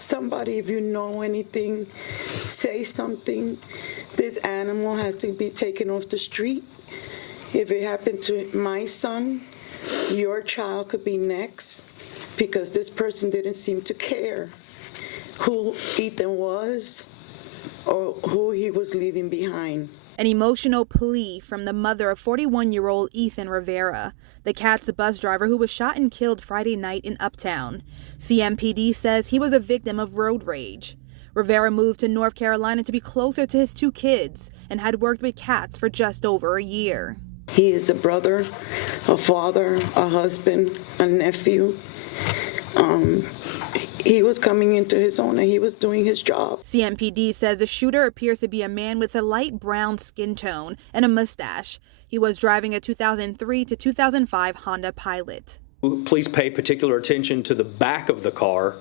Somebody, if you know anything, say something. This animal has to be taken off the street. If it happened to my son, your child could be next, because this person didn't seem to care who Ethan was or who he was leaving behind. An emotional plea from the mother of 41-year-old Ethan Rivera, the Cat's bus driver who was shot and killed Friday night in Uptown. CMPD says he was a victim of road rage. Rivera moved to North Carolina to be closer to his two kids and had worked with Cats for just over a year. He is a brother, a father, a husband, a nephew. He was coming into his own and he was doing his job. CMPD says the shooter appears to be a man with a light brown skin tone and a mustache. He was driving a 2003 to 2005 Honda Pilot. Please pay particular attention to the back of the car.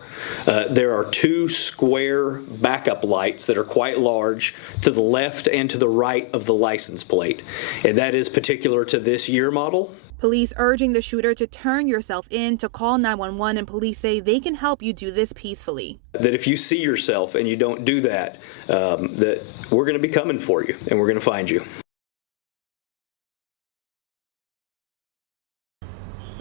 There are two square backup lights that are quite large to the left and to the right of the license plate, and that is particular to this year model. Police urging the shooter to turn yourself in, to call 911, and police say they can help you do this peacefully. That if you see yourself and you don't do that, that we're going to be coming for you and we're going to find you.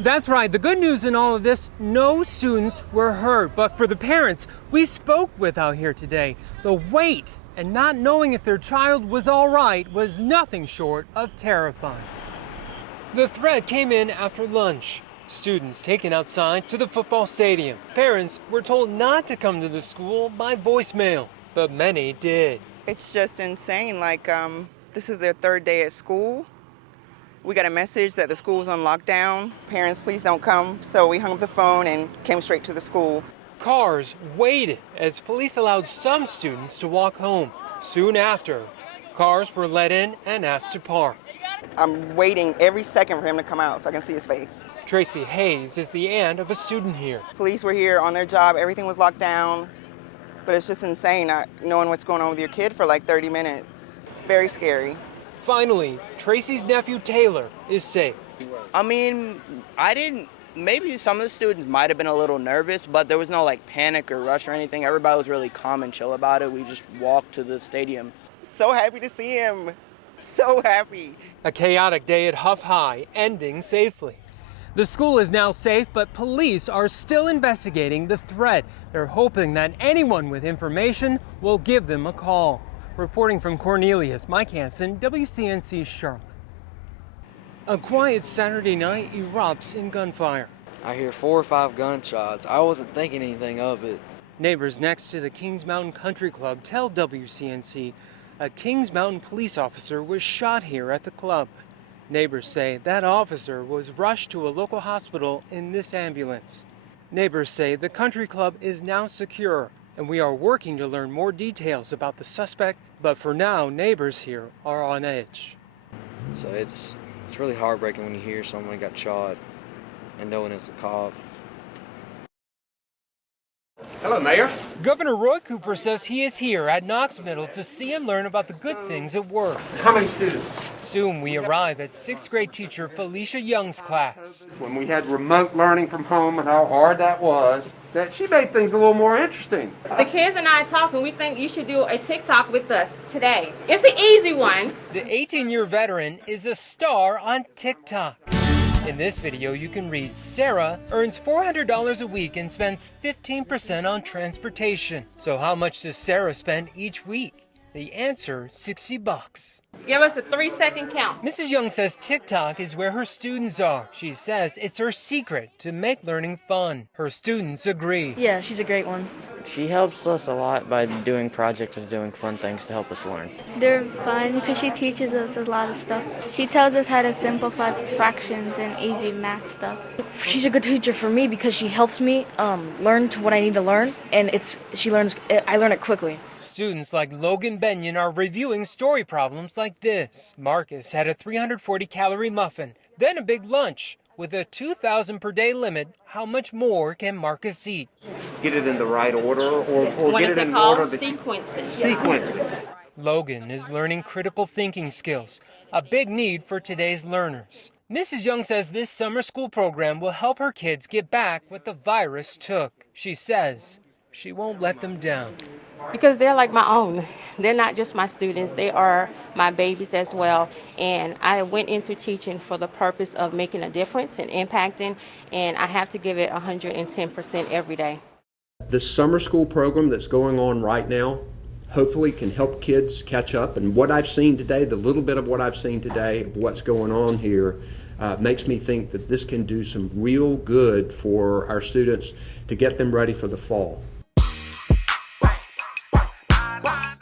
That's right. The good news in all of this, no students were hurt. But for the parents we spoke with out here today, the wait and not knowing if their child was all right was nothing short of terrifying. The threat came in after lunch. Students taken outside to the football stadium. Parents were told not to come to the school by voicemail, but many did. It's just insane. Like, this is their third day at school. We got a message that the school was on lockdown. Parents, please don't come. So we hung up the phone and came straight to the school. Cars waited as police allowed some students to walk home. Soon after, cars were let in and asked to park. I'm waiting every second for him to come out so I can see his face. Tracy Hayes is the aunt of a student here. Police were here on their job. Everything was locked down. But it's just insane not knowing what's going on with your kid for like 30 minutes. Very scary. Finally, Tracy's nephew Taylor is safe. I mean, maybe some of the students might have been a little nervous, but there was no like panic or rush or anything. Everybody was really calm and chill about it. We just walked to the stadium. So happy to see him. So happy. A chaotic day at Huff High ending safely. The school is now safe, but police are still investigating the threat. They're hoping that anyone with information will give them a call. Reporting from Cornelius, Mike Hanson, WCNC Charlotte. A quiet Saturday night erupts in gunfire. I hear 4 or 5 gunshots. I wasn't thinking anything of it. Neighbors next to the Kings Mountain Country Club tell WCNC a Kings Mountain police officer was shot here at the club. Neighbors say that officer was rushed to a local hospital in this ambulance. Neighbors say the country club is now secure, and we are working to learn more details about the suspect, but for now, neighbors here are on edge. So it's really heartbreaking when you hear someone got shot and knowing it's a cop. Hello, Mayor. Governor Roy Cooper says he is here at Knox Middle to see and learn about the good things at work. How many students? Soon we arrive at 6th grade teacher Felicia Young's class. When we had remote learning from home and how hard that was, that she made things a little more interesting. The kids and I are talking. We think you should do a TikTok with us today. It's an easy one. The 18-year veteran is a star on TikTok. In this video, you can read Sarah earns $400 a week and spends 15% on transportation. So how much does Sarah spend each week? The answer, $60. Give us a 3-second count. Mrs. Young says TikTok is where her students are. She says it's her secret to make learning fun. Her students agree. Yeah, she's a great one. She helps us a lot by doing projects and doing fun things to help us learn. They're fun because she teaches us a lot of stuff. She tells us how to simplify fractions and easy math stuff. She's a good teacher for me because she helps me learn to what I need to learn, and I learn it quickly. Students like Logan Benyon are reviewing story problems like this. Marcus had a 340-calorie muffin, then a big lunch. With a 2,000 per day limit, how much more can Marcus eat? Get it in the right order, or What get is it it in called? order. Sequence. Logan is learning critical thinking skills, a big need for today's learners. Mrs. Young says this summer school program will help her kids get back what the virus took. She says, she won't let them down. Because they're like my own. They're not just my students, they are my babies as well. And I went into teaching for the purpose of making a difference and impacting, and I have to give it 110% every day. This summer school program that's going on right now hopefully can help kids catch up. And what I've seen today, the little bit of what I've seen today, of what's going on here, makes me think that this can do some real good for our students to get them ready for the fall.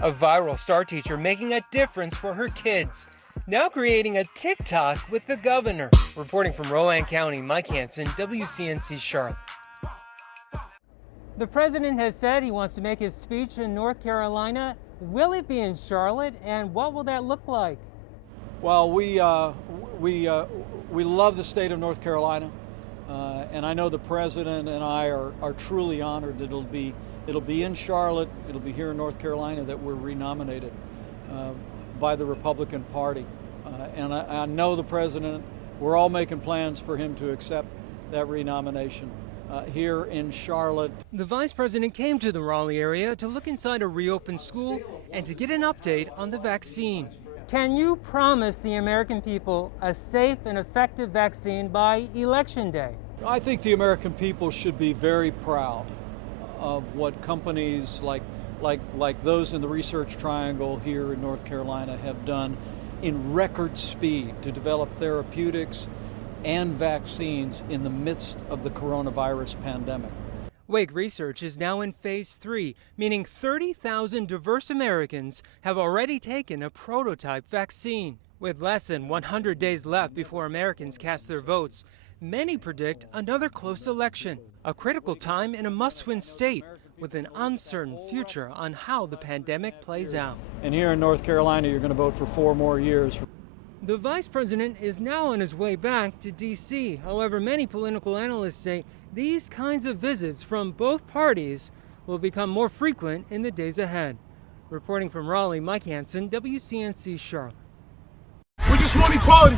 A viral star teacher making a difference for her kids. Now creating a TikTok with the governor. Reporting from Rowan County, Mike Hanson, WCNC Charlotte. The president has said he wants to make his speech in North Carolina. Will it be in Charlotte, and what will that look like? Well, we love the state of North Carolina, and I know the president and I are truly honored that it'll be in Charlotte, it'll be here in North Carolina that we're renominated by the Republican Party. And I know the president, we're all making plans for him to accept that renomination here in Charlotte. The vice president came to the Raleigh area to look inside a reopened school and to get an update on the vaccine. Can you promise the American people a safe and effective vaccine by Election Day? I think the American people should be very proud of what companies like those in the Research Triangle here in North Carolina have done in record speed to develop therapeutics and vaccines in the midst of the coronavirus pandemic. Wake Research is now in phase 3, meaning 30,000 diverse Americans have already taken a prototype vaccine. With less than 100 days left before Americans cast their votes, many predict another close election, a critical time in a must-win state with an uncertain future on how the pandemic plays out. And here in North Carolina, you're going to vote for 4 more years. The vice president is now on his way back to D.C. However, many political analysts say these kinds of visits from both parties will become more frequent in the days ahead. Reporting from Raleigh, Mike Hanson, WCNC Charlotte. We just want equality.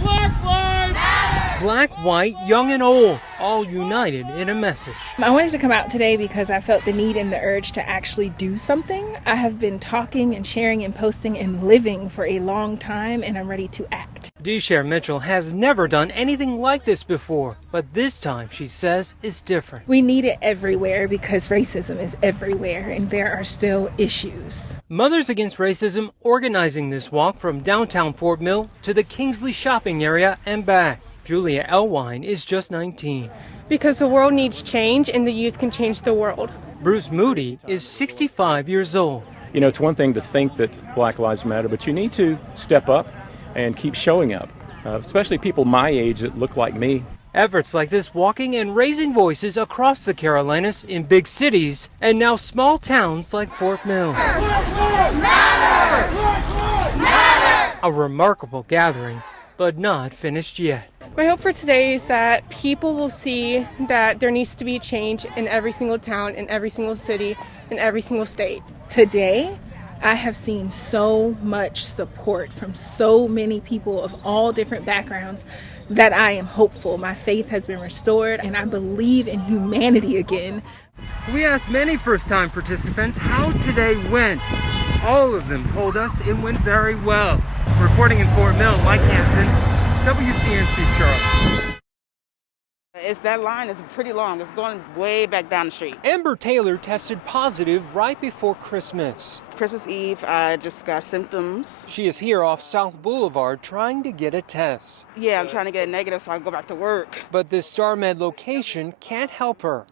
Black lives matter! Black, white, young and old, all united in a message. I wanted to come out today because I felt the need and the urge to actually do something. I have been talking and sharing and posting and living for a long time, and I'm ready to act. Deshair Mitchell has never done anything like this before, but this time, she says, is different. We need it everywhere because racism is everywhere and there are still issues. Mothers Against Racism organizing this walk from downtown Fort Mill to the Kingsley shopping area and back. Julia Elwine is just 19. Because the world needs change and the youth can change the world. Bruce Moody is 65 years old. You know, it's one thing to think that Black Lives Matter, but you need to step up and keep showing up, especially people my age that look like me. Efforts like this walking and raising voices across the Carolinas in big cities and now small towns like Fort Mill. A remarkable gathering, but not finished yet. My hope for today is that people will see that there needs to be change in every single town, in every single city, in every single state. Today, I have seen so much support from so many people of all different backgrounds that I am hopeful. My faith has been restored and I believe in humanity again. We asked many first-time participants how today went. All of them told us it went very well. Reporting in Fort Mill, Mike Hanson, WCNC Charlotte. That line is pretty long. It's going way back down the street. Amber Taylor tested positive right before Christmas. Christmas Eve, I just got symptoms. She is here off South Boulevard trying to get a test. Yeah, I'm trying to get a negative so I can go back to work. But this StarMed location can't help her.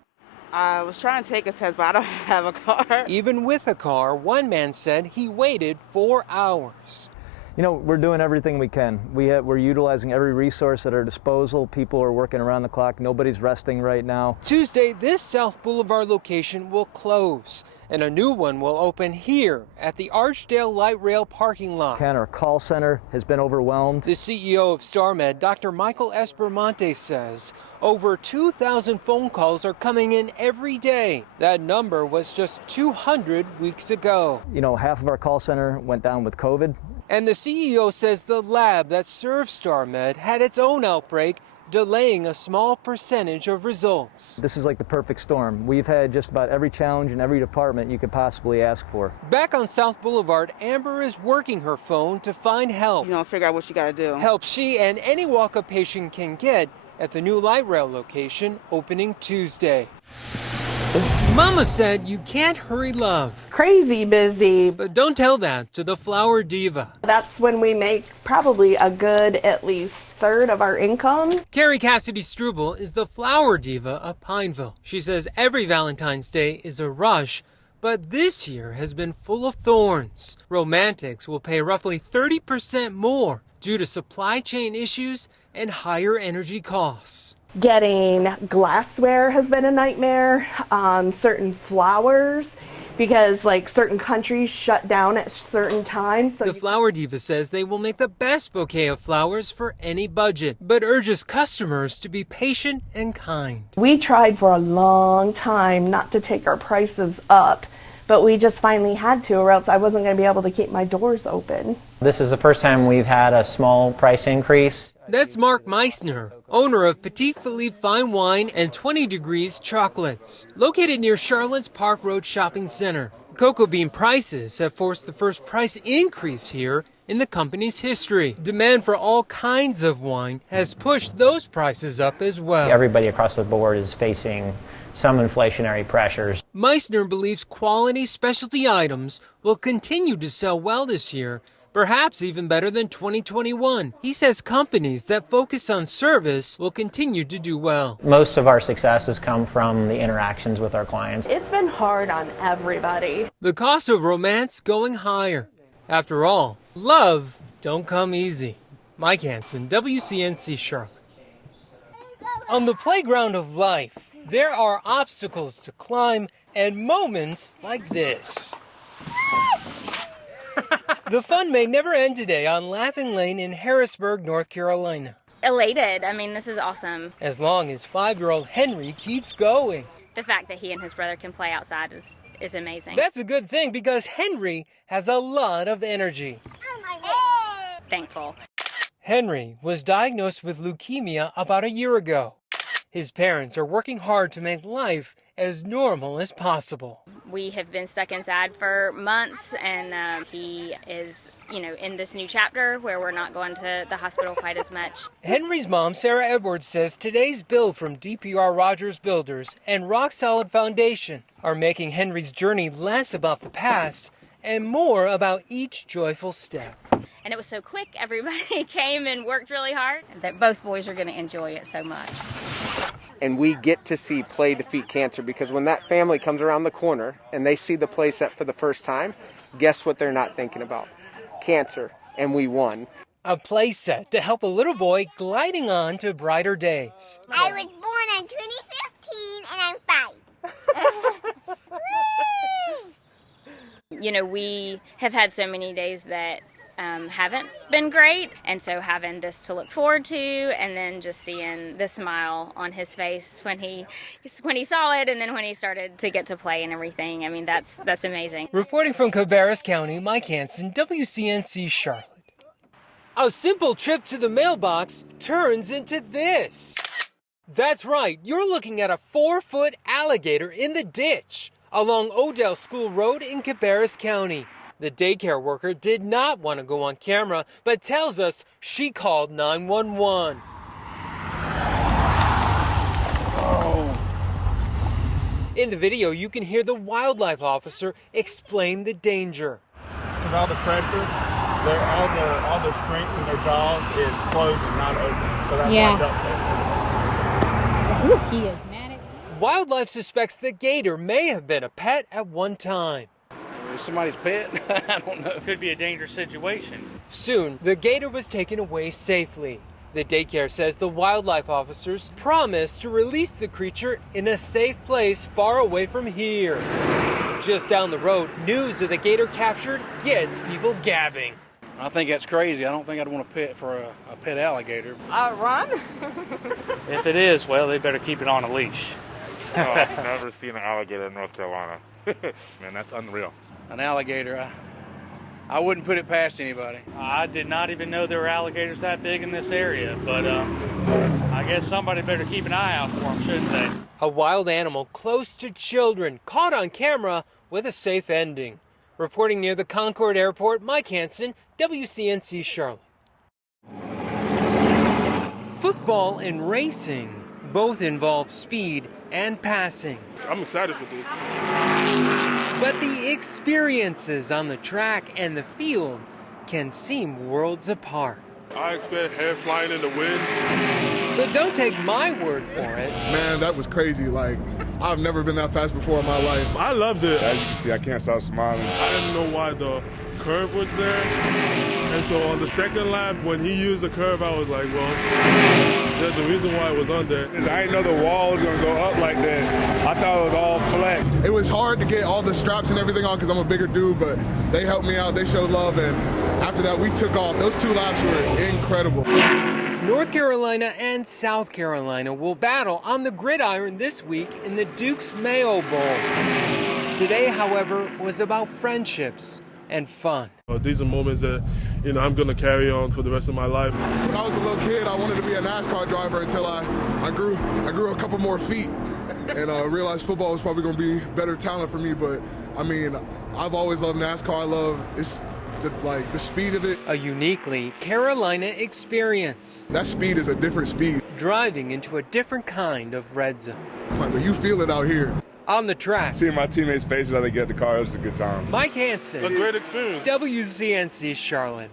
I was trying to take a test, but I don't have a car. Even with a car, one man said he waited 4 hours. You know, we're doing everything we can. We're utilizing every resource at our disposal. People are working around the clock. Nobody's resting right now. Tuesday, this South Boulevard location will close, and a new one will open here at the Archdale Light Rail parking lot. Our call center has been overwhelmed. The CEO of StarMed, Dr. Michael Espermonte, says over 2,000 phone calls are coming in every day. That number was just 200 weeks ago. You know, half of our call center went down with COVID. And the CEO says the lab that serves StarMed had its own outbreak delaying a small percentage of results. This is like the perfect storm. We've had just about every challenge in every department you could possibly ask for. Back on South Boulevard, Amber is working her phone to find help. Figure out what you gotta do. Help she and any walk-up patient can get at the new light rail location opening Tuesday. Mama said you can't hurry love. Crazy busy. But don't tell that to the flower diva. That's when we make probably a good at least third of our income. Carrie Cassidy Struble is the flower diva of Pineville. She says every Valentine's Day is a rush, but this year has been full of thorns. Romantics will pay roughly 30% more due to supply chain issues and higher energy costs. Getting glassware has been a nightmare. Certain flowers, because certain countries shut down at certain times. The flower diva says they will make the best bouquet of flowers for any budget, but urges customers to be patient and kind. We tried for a long time not to take our prices up, but we just finally had to, or else I wasn't going to be able to keep my doors open. This is the first time we've had a small price increase. That's Mark Meissner, owner of Petit Philippe Fine Wine and 20 Degrees Chocolates, located near Charlotte's Park Road Shopping Center. Cocoa bean prices have forced the first price increase here in the company's history. Demand for all kinds of wine has pushed those prices up as well. Everybody across the board is facing some inflationary pressures. Meissner believes quality specialty items will continue to sell well this year, perhaps even better than 2021. He says companies that focus on service will continue to do well. Most of our success has come from the interactions with our clients. It's been hard on everybody. The cost of romance going higher. After all, love don't come easy. Mike Hanson, WCNC Charlotte. On the playground of life, there are obstacles to climb and moments like this. The fun may never end today on Laughing Lane in Harrisburg, North Carolina. Elated. I mean, this is awesome. As long as 5-year-old Henry keeps going. The fact that he and his brother can play outside is amazing. That's a good thing because Henry has a lot of energy. Thankful. Henry was diagnosed with leukemia about a year ago. His parents are working hard to make life as normal as possible. We have been stuck inside for months, and he is, in this new chapter where we're not going to the hospital quite as much. Henry's mom, Sarah Edwards, says today's bill from DPR Rogers Builders and Rock Solid Foundation are making Henry's journey less about the past and more about each joyful step. And it was so quick, everybody came and worked really hard. That both boys are going to enjoy it so much. And we get to see Play Defeat Cancer, because when that family comes around the corner and they see the play set for the first time, guess what they're not thinking about? Cancer. And we won. A play set to help a little boy gliding on to brighter days. I was born in 2015 and I'm 5. We have had so many days that haven't been great, and so having this to look forward to, and then just seeing the smile on his face when he saw it, and then when he started to get to play and everything. I mean, that's amazing. Reporting from Cabarrus County, Mike Hanson, WCNC Charlotte. A simple trip to the mailbox turns into this. That's right, you're looking at a 4-foot alligator in the ditch along Odell School Road in Cabarrus County. The daycare worker did not want to go on camera, but tells us she called 911. In the video, you can hear the wildlife officer explain the danger. Because all the pressure, all the strength in their jaws is closed and not open. So that's why duct tape. Ooh, he is mad at me. Wildlife suspects the gator may have been a pet at one time. Somebody's pet? I don't know. Could be a dangerous situation. Soon, the gator was taken away safely. The daycare says the wildlife officers promised to release the creature in a safe place far away from here. Just down the road, news of the gator captured gets people gabbing. I think that's crazy. I don't think I'd want to pet for a pet alligator. Run? If it is, well, they better keep it on a leash. I've never seen an alligator in North Carolina. Man, that's unreal. An alligator, I wouldn't put it past anybody. I did not even know there were alligators that big in this area, but I I guess somebody better keep an eye out for them, shouldn't they? A wild animal close to children, caught on camera with a safe ending. Reporting near the Concord Airport, Mike Hanson, WCNC Charlotte. Football and racing both involve speed and passing. I'm excited for this. But the experiences on the track and the field can seem worlds apart. I expect hair flying in the wind. But don't take my word for it. Man, that was crazy. Like, I've never been that fast before in my life. I loved it. As you can see, I can't stop smiling. I didn't know why the curve was there. And so on the second lap, when he used the curve, I was like, well, there's a reason why it was on there. I didn't know the wall was going to go up like that. I thought it was all flat. It was hard to get all the straps and everything on because I'm a bigger dude, but they helped me out. They showed love, and after that, we took off. Those 2 laps were incredible. North Carolina and South Carolina will battle on the gridiron this week in the Duke's Mayo Bowl. Today, however, was about friendships and fun. These are moments that, I'm going to carry on for the rest of my life. When I was a little kid, I wanted to be a NASCAR driver until I grew a couple more feet and realized football was probably going to be better talent for me. But, I mean, I've always loved NASCAR. I love the speed of it. A uniquely Carolina experience. That speed is a different speed. Driving into a different kind of red zone. But you feel it out here. On the track. Seeing my teammates' faces as they get the car, it was a good time. Mike Hanson. A great experience. WCNC Charlotte.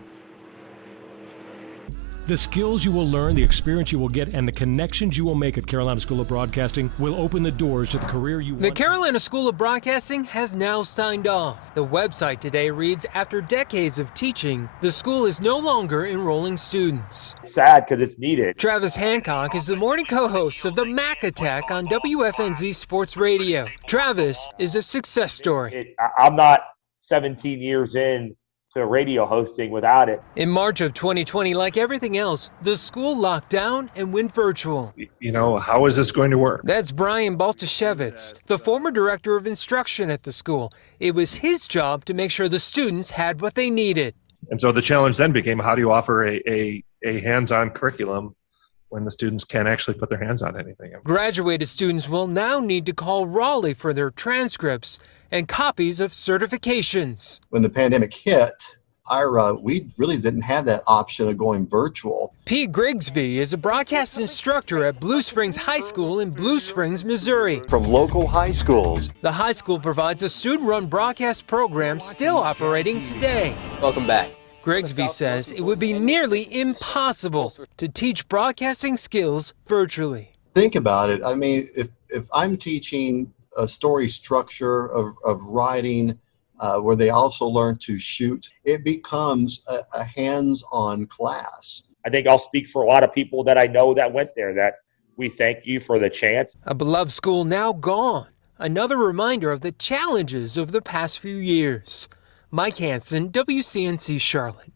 The skills you will learn, the experience you will get, and the connections you will make at Carolina School of Broadcasting will open the doors to the career you want. The Carolina School of Broadcasting has now signed off. The website today reads, after decades of teaching, the school is no longer enrolling students. It's sad because it's needed. Travis Hancock is the morning co-host of the Mac Attack on WFNZ Sports Radio. Travis is a success story. I'm not 17 years in to radio hosting without it. In March of 2020, like everything else, the school locked down and went virtual. How is this going to work? That's Brian Baltashevitz, the former director of instruction at the school. It was his job to make sure the students had what they needed. And so the challenge then became, how do you offer a hands-on curriculum when the students can't actually put their hands on anything? Graduated students will now need to call Raleigh for their transcripts and copies of certifications. When the pandemic hit, we really didn't have that option of going virtual. Pete Grigsby is a broadcast instructor at Blue Springs High School in Blue Springs, Missouri. From local high schools. The high school provides a student-run broadcast program still operating today. Welcome back. Grigsby says it would be nearly impossible to teach broadcasting skills virtually. Think about it. I mean, if I'm teaching a story structure of writing, where they also learn to shoot, it becomes a hands-on class. I think I'll speak for a lot of people that I know that went there, that we thank you for the chance. A beloved school now gone. Another reminder of the challenges of the past few years. Mike Hanson, WCNC Charlotte.